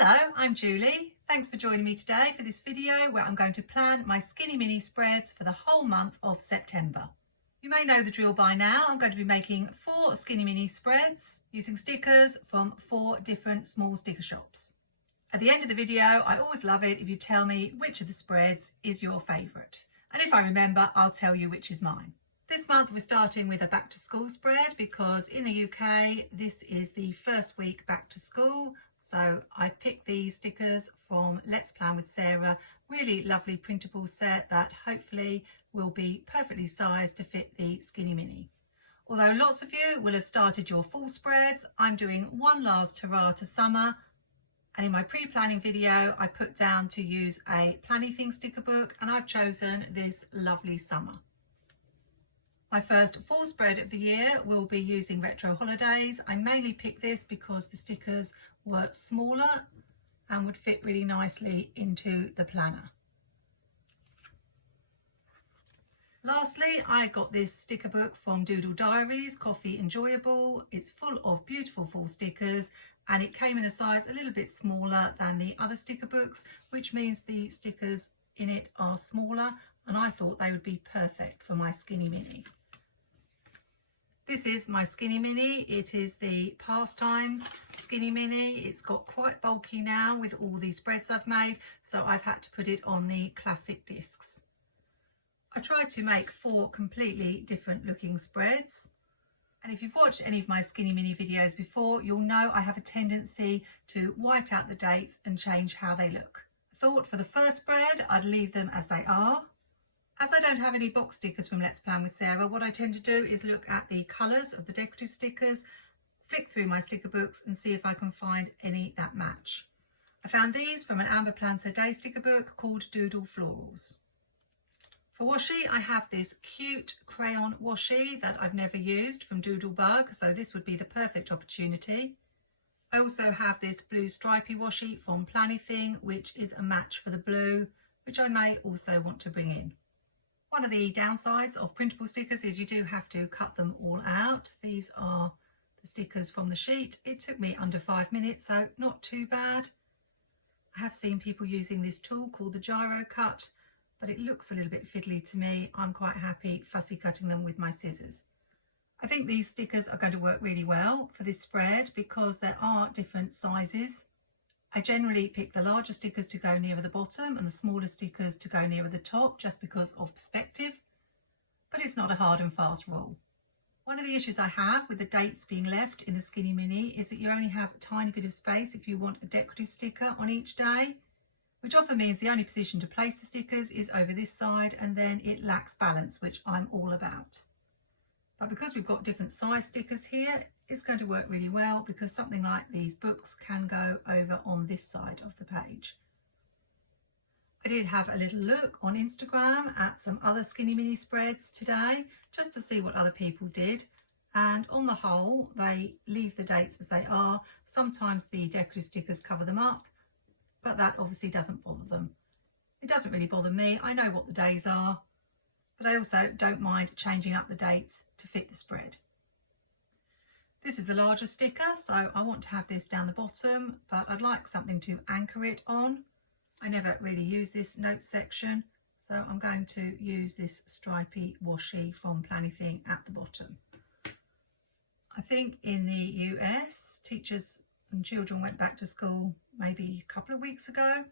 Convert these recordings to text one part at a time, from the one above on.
Hello, I'm Julie. Thanks for joining me today for this video where I'm going to plan my skinny mini spreads for the whole month of September. You may know the drill by now. I'm going to be making 4 skinny mini spreads using stickers from 4 different small sticker shops. At the end of the video, I always love it if you tell me which of the spreads is your favourite. And if I remember, I'll tell you which is mine. This month we're starting with a back to school spread because in the UK this is the first week back to school. So I picked these stickers from Let's Plan with Sarah, really lovely printable set that hopefully will be perfectly sized to fit the skinny mini. Although lots of you will have started your full spreads, I'm doing one last hurrah to summer. And in my pre-planning video, I put down to use a Planything sticker book and I've chosen this lovely summer. My first full spread of the year will be using Retro Holidays. I mainly picked this because the stickers were smaller and would fit really nicely into the planner. Lastly, I got this sticker book from DoodleDiarys, Coffee Enjoyable. It's full of beautiful full stickers and it came in a size a little bit smaller than the other sticker books, which means the stickers in it are smaller and I thought they would be perfect for my skinny mini. This is my skinny mini. It is the Pastimes skinny mini. It's got quite bulky now with all the spreads I've made, so I've had to put it on the classic discs. I tried to make 4 completely different looking spreads. And if you've watched any of my skinny mini videos before, you'll know I have a tendency to white out the dates and change how they look. I thought for the first spread, I'd leave them as they are. As I don't have any box stickers from Let's Plan with Sarah, what I tend to do is look at the colours of the decorative stickers, flick through my sticker books and see if I can find any that match. I found these from an Amber Plans Her Day sticker book called Doodle Florals. For washi, I have this cute crayon washi that I've never used from Doodlebug, so this would be the perfect opportunity. I also have this blue stripy washi from Plannything, which is a match for the blue, which I may also want to bring in. One of the downsides of printable stickers is you do have to cut them all out. These are the stickers from the sheet. It took me under 5 minutes, so not too bad. I have seen people using this tool called the gyro cut, but it looks a little bit fiddly to me. I'm quite happy fussy cutting them with my scissors. I think these stickers are going to work really well for this spread because there are different sizes. I generally pick the larger stickers to go nearer the bottom and the smaller stickers to go nearer the top just because of perspective, but it's not a hard and fast rule. One of the issues I have with the dates being left in the skinny mini is that you only have a tiny bit of space if you want a decorative sticker on each day, which often means the only position to place the stickers is over this side and then it lacks balance, which I'm all about. But because we've got different size stickers here, it's going to work really well because something like these books can go over on this side of the page. I did have a little look on Instagram at some other skinny mini spreads today just to see what other people did, and on the whole they leave the dates as they are. Sometimes the decorative stickers cover them up, but that obviously doesn't bother them. It doesn't really bother me. I know what the days are, but I also don't mind changing up the dates to fit the spread. This is a larger sticker, so I want to have this down the bottom, but I'd like something to anchor it on. I never really use this notes section, so I'm going to use this stripy washi from Plannything at the bottom. I think in the US, teachers and children went back to school maybe a couple of weeks ago.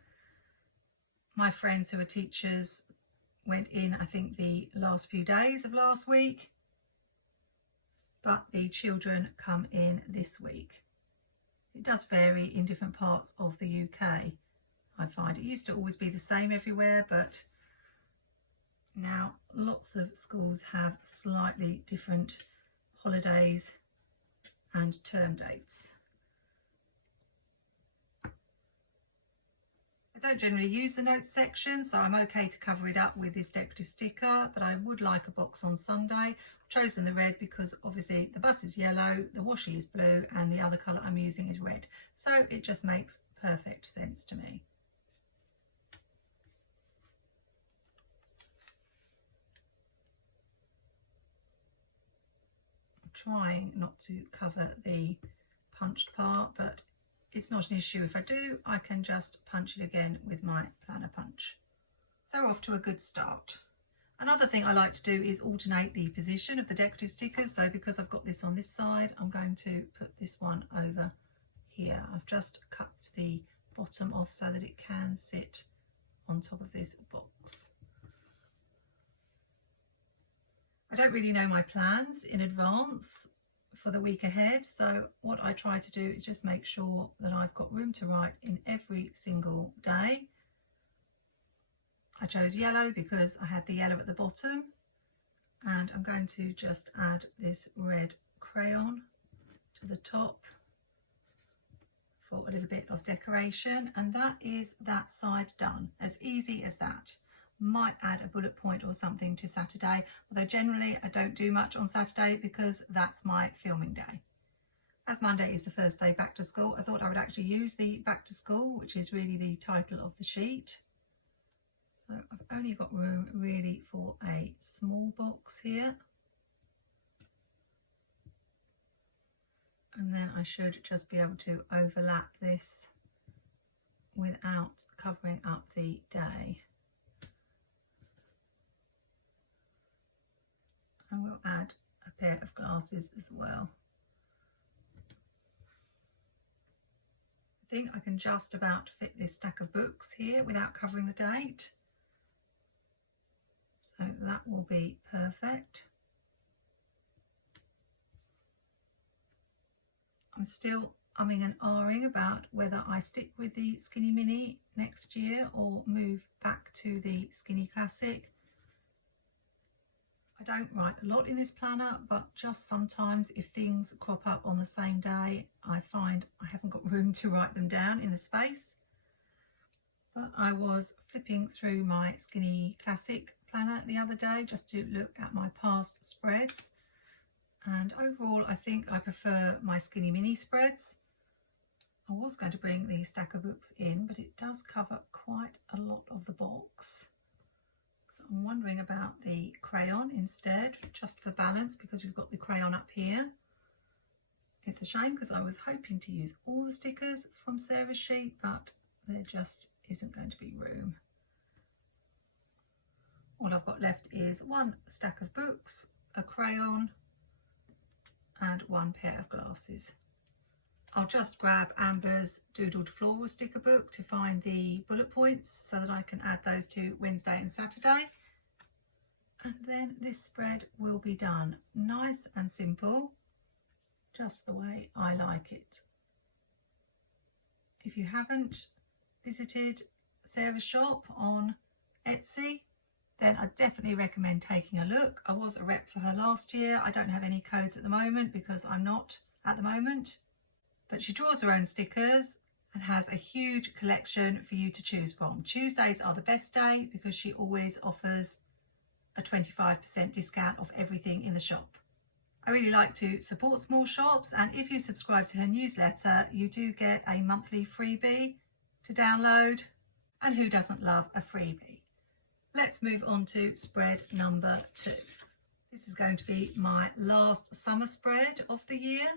My friends who are teachers went in, I think, the last few days of last week. But the children come in this week. It does vary in different parts of the UK. I find it used to always be the same everywhere, but now lots of schools have slightly different holidays and term dates. I don't generally use the notes section, so I'm okay to cover it up with this decorative sticker, but I would like a box on Sunday. I've chosen the red because obviously the bus is yellow, the washi is blue, and the other colour I'm using is red. So it just makes perfect sense to me. I'm trying not to cover the punched part, but it's not an issue if I do. I can just punch it again with my planner punch. So we're off to a good start. Another thing I like to do is alternate the position of the decorative stickers. So because I've got this on this side, I'm going to put this one over here. I've just cut the bottom off so that it can sit on top of this box. I don't really know my plans in advance for the week ahead, so what I try to do is just make sure that I've got room to write in every single day. I chose yellow because I had the yellow at the bottom, and I'm going to just add this red crayon to the top for a little bit of decoration, and that is that side done. As easy as that. Might add a bullet point or something to Saturday, although generally I don't do much on Saturday because that's my filming day. As Monday is the first day back to school, I thought I would actually use the back to school, which is really the title of the sheet. So I've only got room really for a small box here. And then I should just be able to overlap this without covering up the day. And we'll add a pair of glasses as well. I think I can just about fit this stack of books here without covering the date. So that will be perfect. I'm still umming and ahhing about whether I stick with the Skinny Mini next year or move back to the Skinny Classic. I don't write a lot in this planner, but just sometimes if things crop up on the same day, I find I haven't got room to write them down in the space. But I was flipping through my Skinny Classic planner the other day just to look at my past spreads, and overall I think I prefer my Skinny Mini spreads. I was going to bring the stack of books in, but it does cover quite a lot of the box. So I'm wondering about the crayon instead, just for balance, because we've got the crayon up here. It's a shame because I was hoping to use all the stickers from Sarah's sheet, but there just isn't going to be room. All I've got left is one stack of books, a crayon, and one pair of glasses. I'll just grab Amber's doodled floral sticker book to find the bullet points so that I can add those to Wednesday and Saturday. And then this spread will be done. Nice and simple, just the way I like it. If you haven't visited Sarah's shop on Etsy, then I definitely recommend taking a look. I was a rep for her last year. I don't have any codes at the moment because I'm not at the moment. But she draws her own stickers and has a huge collection for you to choose from. Tuesdays are the best day because she always offers a 25% discount off everything in the shop. I really like to support small shops, and if you subscribe to her newsletter, you do get a monthly freebie to download. And who doesn't love a freebie? Let's move on to spread number 2. This is going to be my last summer spread of the year.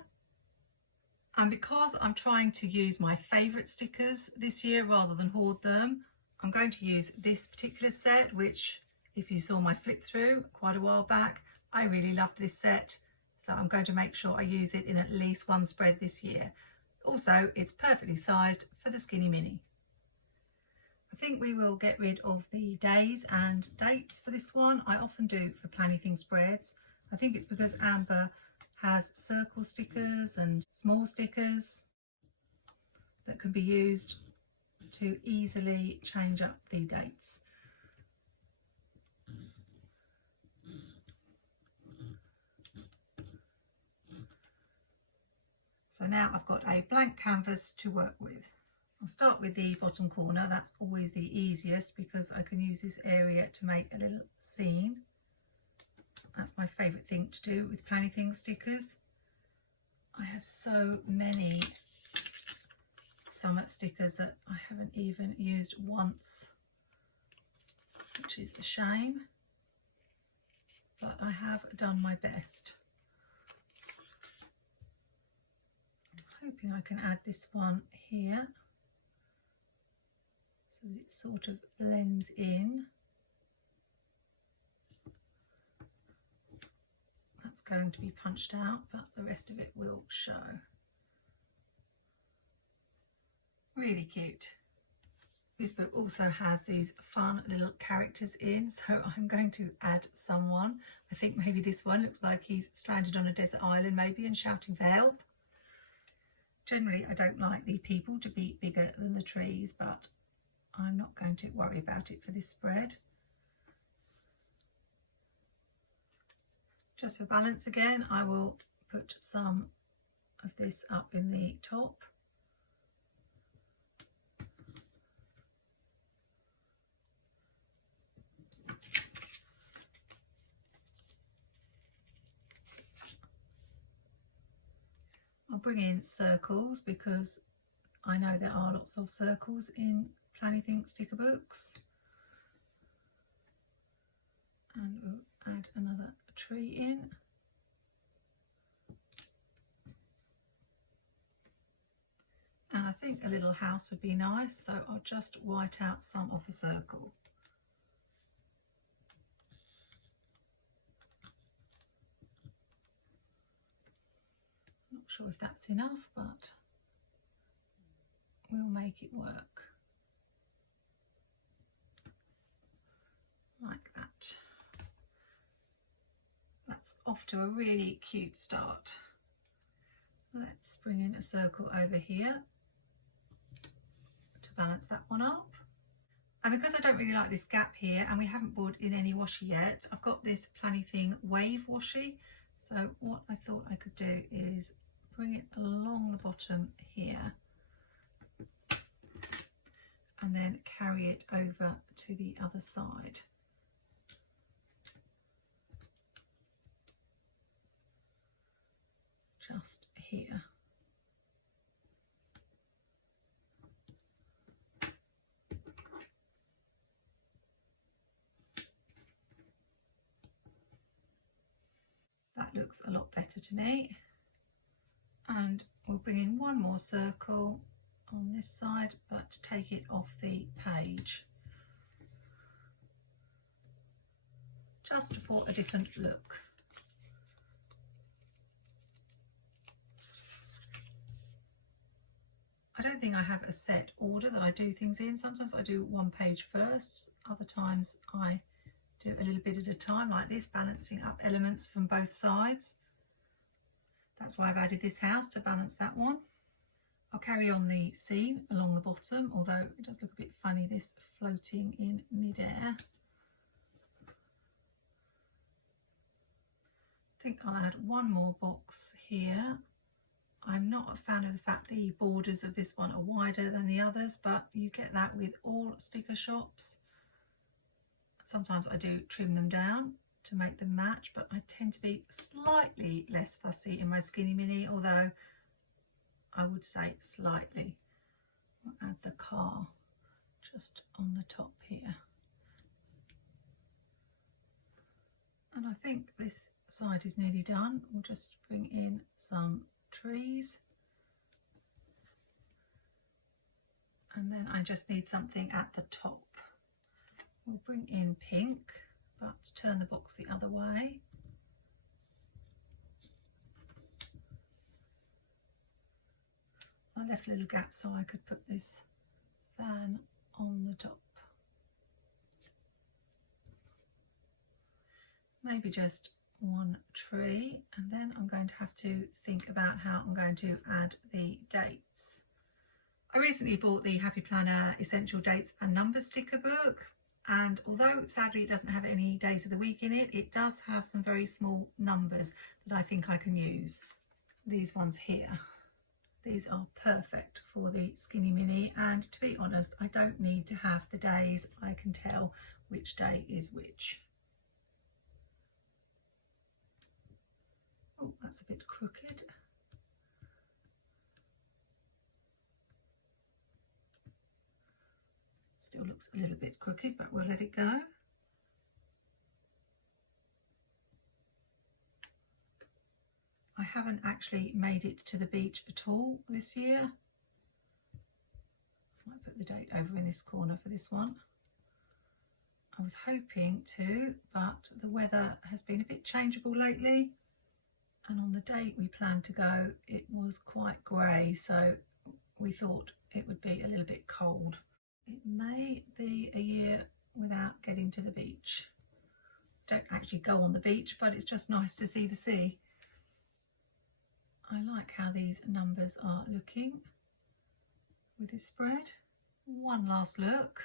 And because I'm trying to use my favourite stickers this year rather than hoard them, I'm going to use this particular set, which if you saw my flip through quite a while back, I really loved this set. So I'm going to make sure I use it in at least one spread this year. Also, it's perfectly sized for the Skinny Mini. I think we will get rid of the days and dates for this one. I often do for Planything spreads. I think it's because Amber has circle stickers and small stickers that can be used to easily change up the dates. So now I've got a blank canvas to work with. I'll start with the bottom corner. That's always the easiest because I can use this area to make a little scene. That's my favourite thing to do with Planything stickers. I have so many summer stickers that I haven't even used once, which is a shame, but I have done my best. hoping I can add this one here so that it sort of blends in. That's going to be punched out, but the rest of it will show. Really cute. This book also has these fun little characters in, so I'm going to add someone. I think maybe this one looks like he's stranded on a desert island maybe and shouting for help. Generally, I don't like the people to be bigger than the trees, but I'm not going to worry about it for this spread. Just for balance again, I will put some of this up in the top. I'll bring in circles because I know there are lots of circles in Plannything sticker books. And we'll add another tree in. And I think a little house would be nice, so I'll just white out some of the circle. Not sure if that's enough, but we'll make it work. Like that. That's off to a really cute start. Let's bring in a circle over here to balance that one up. And because I don't really like this gap here and we haven't bought in any washi yet, I've got this Planything wave washi. So what I thought I could do is bring it along the bottom here and then carry it over to the other side. Just here. That looks a lot better to me. And we'll bring in one more circle on this side, but take it off the page. Just for a different look. I don't think I have a set order that I do things in. Sometimes I do one page first, other times I do a little bit at a time like this, balancing up elements from both sides. That's why I've added this house to balance that one. I'll carry on the scene along the bottom, although it does look a bit funny, this floating in midair. I think I'll add one more box here. I'm not a fan of the fact the borders of this one are wider than the others, but you get that with all sticker shops. Sometimes I do trim them down to make them match, but I tend to be slightly less fussy in my Skinny Mini, although I would say slightly. I'll add the car just on the top here. And I think this side is nearly done. We'll just bring in some trees. And then I just need something at the top. We'll bring in pink, but turn the box the other way. I left a little gap so I could put this van on the top. Maybe just one tree, and then I'm going to have to think about how I'm going to add the dates. I recently bought the Happy Planner Essential Dates and Numbers sticker book, and although sadly it doesn't have any days of the week in it, it does have some very small numbers that I think I can use. These ones here. These are perfect for the Skinny Mini, and to be honest, I don't need to have the days. I can tell which day is which. Oh, that's a bit crooked. Still looks a little bit crooked, but we'll let it go. I haven't actually made it to the beach at all this year. I might put the date over in this corner for this one. I was hoping to, but the weather has been a bit changeable lately, and on the date we planned to go it was quite grey, so we thought it would be a little bit cold. It may be a year without getting to the beach. Don't actually go on the beach, but it's just nice to see the sea. I like how these numbers are looking with this spread. One last look.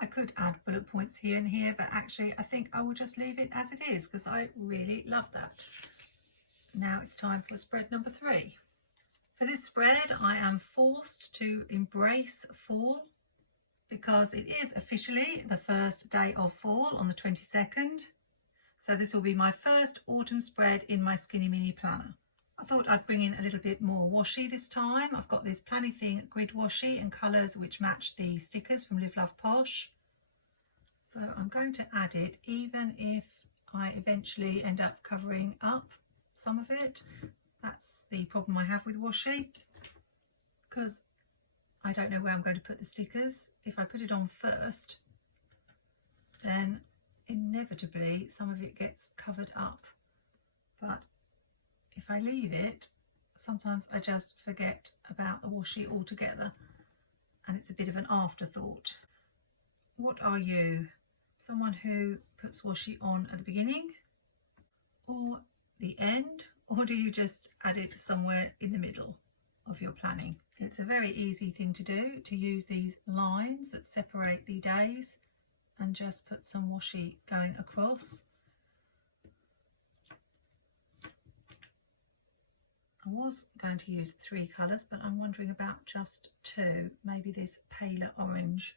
I could add bullet points here and here, but actually I think I will just leave it as it is because I really love that. Now it's time for spread number 3. For this spread I am forced to embrace fall because it is officially the first day of fall on the 22nd. So this will be my first autumn spread in my Skinny Mini planner. I thought I'd bring in a little bit more washi this time. I've got this Plannything grid washi and colours which match the stickers from liveloveposh. So I'm going to add it even if I eventually end up covering up some of it. That's the problem I have with washi, because I don't know where I'm going to put the stickers. If I put it on first, then inevitably some of it gets covered up. But if I leave it, sometimes I just forget about the washi altogether and it's a bit of an afterthought. What are you? Someone who puts washi on at the beginning or the end, or do you just add it somewhere in the middle of your planning? It's a very easy thing to do, to use these lines that separate the days and just put some washi going across. I was going to use 3 colours, but I'm wondering about just 2, maybe this paler orange.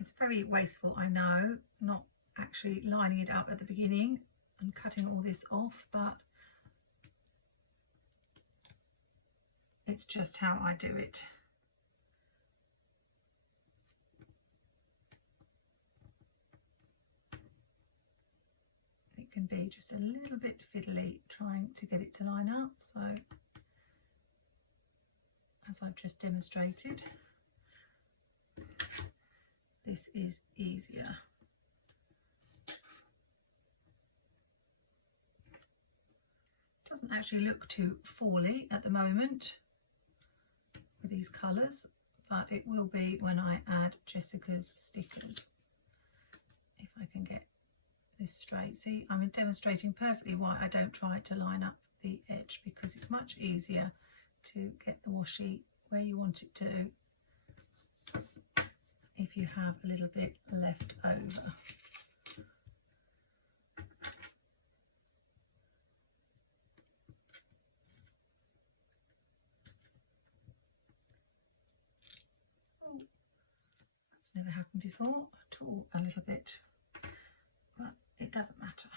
It's very wasteful, I know, not actually lining it up at the beginning and cutting all this off, but it's just how I do it. It can be just a little bit fiddly trying to get it to line up, so as I've just demonstrated, this is easier. Doesn't actually look too fally at the moment with these colours, but it will be when I add Jessica's stickers. If I can get this straight. See, I'm demonstrating perfectly why I don't try to line up the edge, because it's much easier to get the washi where you want it to if you have a little bit left over. Oh, that's never happened before at all, a little bit. But it doesn't matter.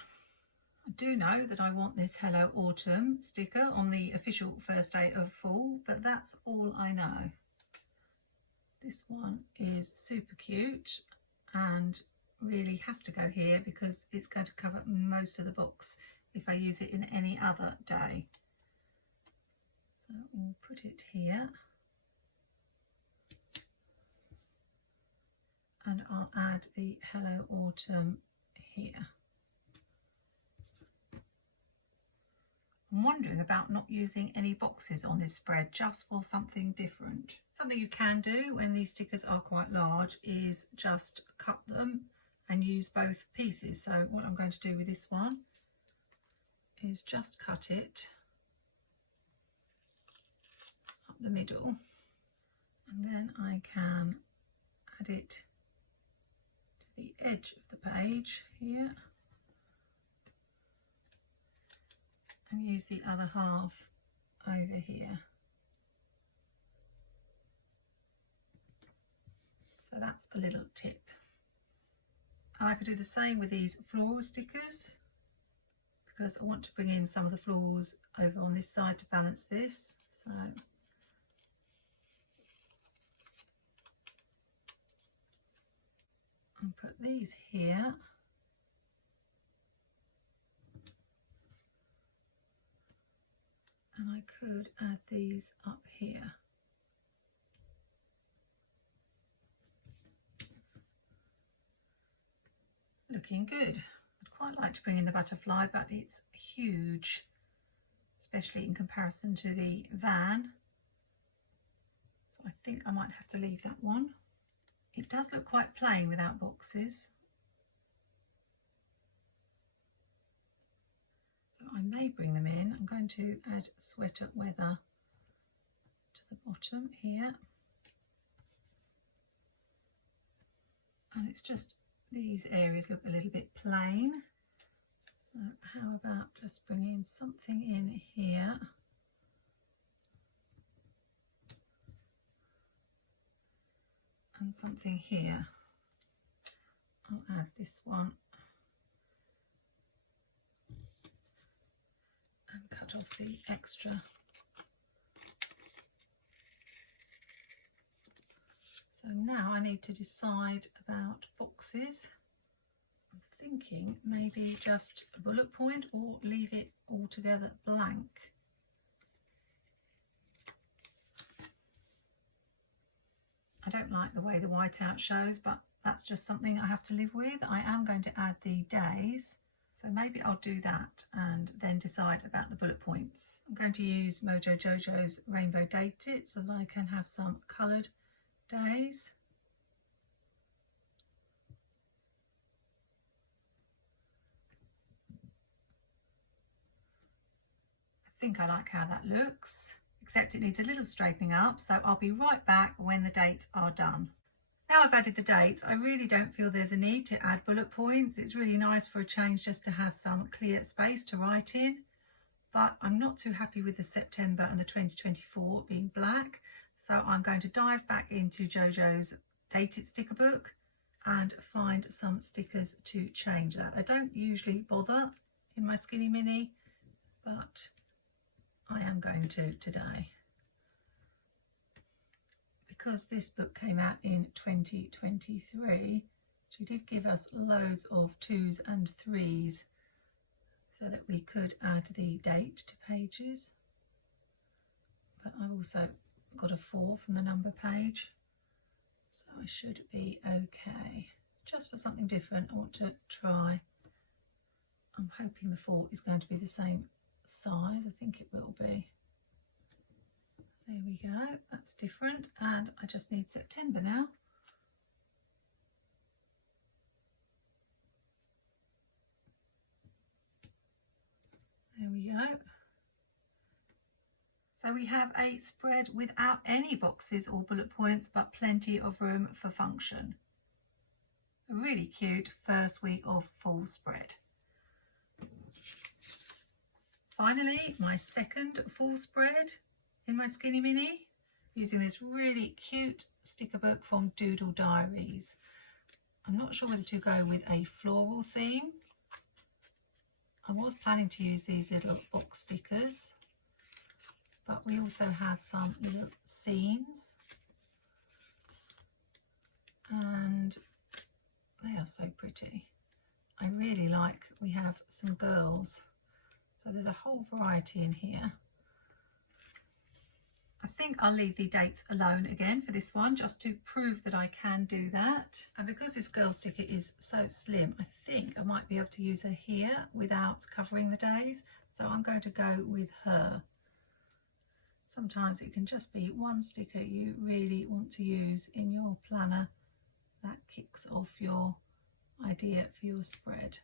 I do know that I want this Hello Autumn sticker on the official first day of fall, but that's all I know. This one is super cute and really has to go here because it's going to cover most of the box if I use it in any other day. So we'll put it here. And I'll add the Hello Autumn here. I'm wondering about not using any boxes on this spread, just for something different. Something you can do when these stickers are quite large is just cut them and use both pieces. So what I'm going to do with this one is just cut it up the middle, and then I can add it to the edge of the page here and use the other half over here. So that's a little tip. And I could do the same with these floral stickers, because I want to bring in some of the florals over on this side to balance this. So I'll put these here And I could add these up here. Looking good. I'd quite like to bring in the butterfly, but it's huge, especially in comparison to the van. So I think I might have to leave that one. It does look quite plain without boxes. So I may bring them in. I'm going to add sweater weather to the bottom here. And it's just these areas look a little bit plain. So how about just bringing something in here. And something here. I'll add this one and cut off the extra. So now I need to decide about boxes. I'm thinking maybe just a bullet point or leave it altogether blank. I don't like the way the whiteout shows, but that's just something I have to live with. I am going to add the days, so maybe I'll do that and then decide about the bullet points. I'm going to use MojoJojo's Rainbow Date It so that I can have some coloured days. I think I like how that looks, except it needs a little straightening up, so I'll be right back when the dates are done. Now I've added the dates, I really don't feel there's a need to add bullet points. It's really nice for a change just to have some clear space to write in, but I'm not too happy with the September and the 2024 being black, so I'm going to dive back into Jojo's Date It sticker book and find some stickers to change that. I don't usually bother in my Skinny Mini, but I am going to today. Because this book came out in 2023, she did give us loads of 2s and 3s so that we could add the date to pages. But I've also got a 4 from the number page, so I should be okay. Just for something different, I want to try. I'm hoping the 4 is going to be the same size. I think it will be. There we go, that's different, and I just need September now. There we go. So we have a spread without any boxes or bullet points, but plenty of room for function. A really cute first week of fall spread. Finally, my second fall spread in my Skinny Mini, using this really cute sticker book from DoodleDiarys. I'm not sure whether to go with a floral theme. I was planning to use these little box stickers, but we also have some little scenes, and they are so pretty. I really like, we have some girls, so there's a whole variety in here. I think I'll leave the dates alone again for this one, just to prove that I can do that. And because this girl sticker is so slim, I think I might be able to use her here without covering the days. So I'm going to go with her. Sometimes it can just be one sticker you really want to use in your planner that kicks off your idea for your spread.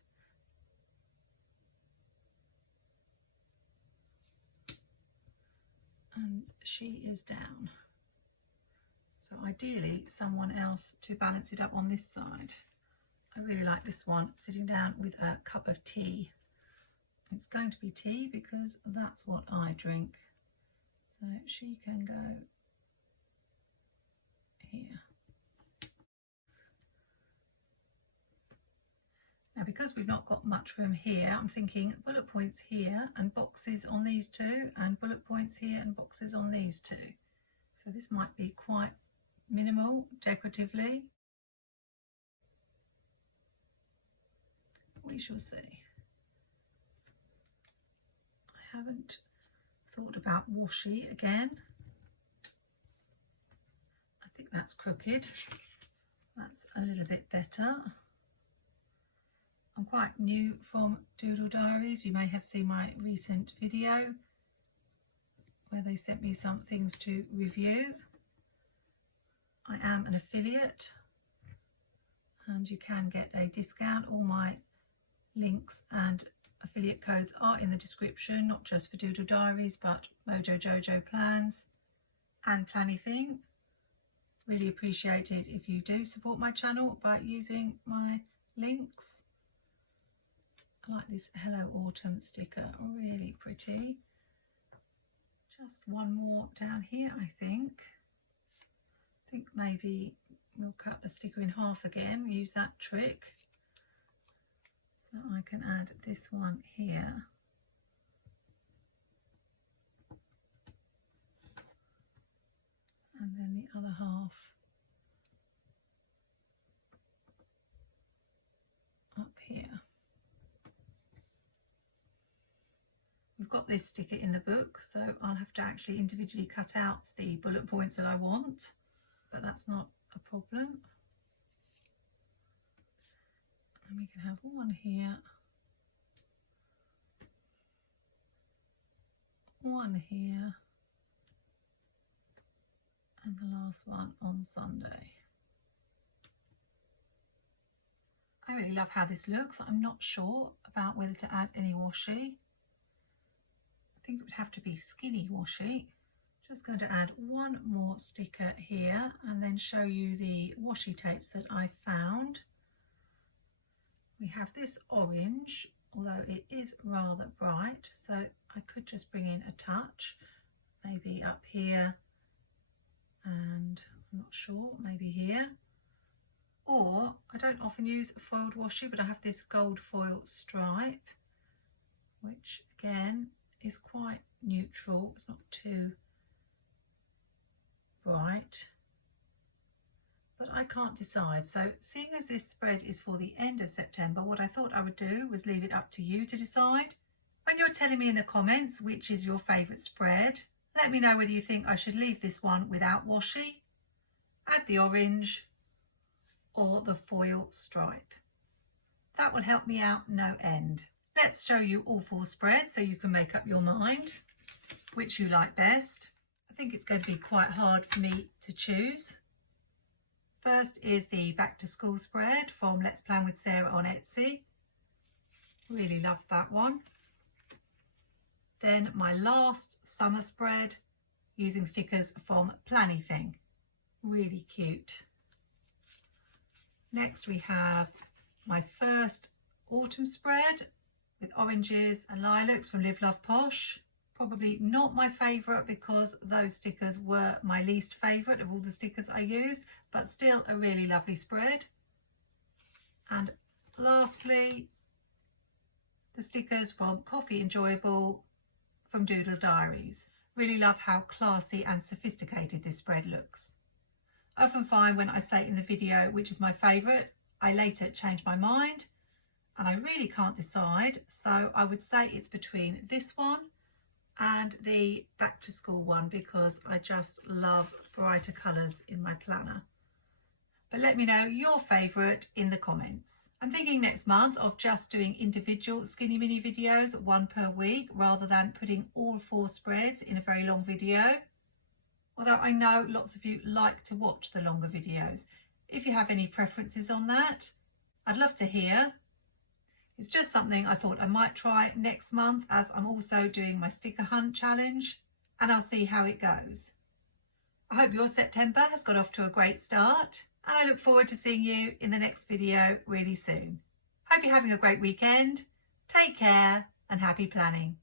And she is down. So ideally someone else to balance it up on this side. I really like this one, sitting down with a cup of tea. It's going to be tea because that's what I drink. So she can go here. Now, because we've not got much room here, I'm thinking bullet points here and boxes on these two, and bullet points here and boxes on these two. So this might be quite minimal decoratively. We shall see. I haven't thought about washi again. I think that's crooked. That's a little bit better. I'm quite new from DoodleDiarys. You may have seen my recent video where they sent me some things to review. I am an affiliate and you can get a discount. All my links and affiliate codes are in the description, not just for DoodleDiarys but MojoJojoPlans and Plannything. Really appreciate it if you do support my channel by using my links. I like this Hello Autumn sticker, really pretty. Just one more down here, I think. I think maybe we'll cut the sticker in half again, use that trick. So I can add this one here. And then the other half up here. We've got this sticker in the book, so I'll have to actually individually cut out the bullet points that I want, but that's not a problem. And we can have one here, one here, and the last one on Sunday. I really love how this looks. I'm not sure about whether to add any washi. I think it would have to be skinny washi. Just going to add one more sticker here and then show you the washi tapes that I found. We have this orange, although it is rather bright, so I could just bring in a touch, maybe up here, and I'm not sure, maybe here. Or I don't often use foiled washi, but I have this gold foil stripe, which again is quite neutral. It's not too bright, but I can't decide. So seeing as this spread is for the end of September, what I thought I would do was leave it up to you to decide. When you're telling me in the comments which is your favourite spread, let me know whether you think I should leave this one without washi, add the orange or the foil stripe. That will help me out no end. Let's show you all 4 spreads so you can make up your mind which you like best. I think it's going to be quite hard for me to choose. First is the back to school spread from Let's Plan with Sarah on Etsy. Really love that one. Then my last summer spread using stickers from Planything. Really cute. Next we have my first autumn spread with oranges and lilacs from liveloveposh. Probably not my favourite because those stickers were my least favourite of all the stickers I used, but still a really lovely spread. And lastly, the stickers from Coffee Enjoyable from DoodleDiarys. Really love how classy and sophisticated this spread looks. I often find when I say in the video which is my favourite, I later change my mind and I really can't decide, so I would say it's between this one and the back to school one because I just love brighter colours in my planner. But let me know your favourite in the comments. I'm thinking next month of just doing individual skinny mini videos, 1 per week, rather than putting all 4 spreads in a very long video. Although I know lots of you like to watch the longer videos. If you have any preferences on that, I'd love to hear. It's just something I thought I might try next month as I'm also doing my sticker hunt challenge and I'll see how it goes. I hope your September has got off to a great start and I look forward to seeing you in the next video really soon. Hope you're having a great weekend. Take care and happy planning.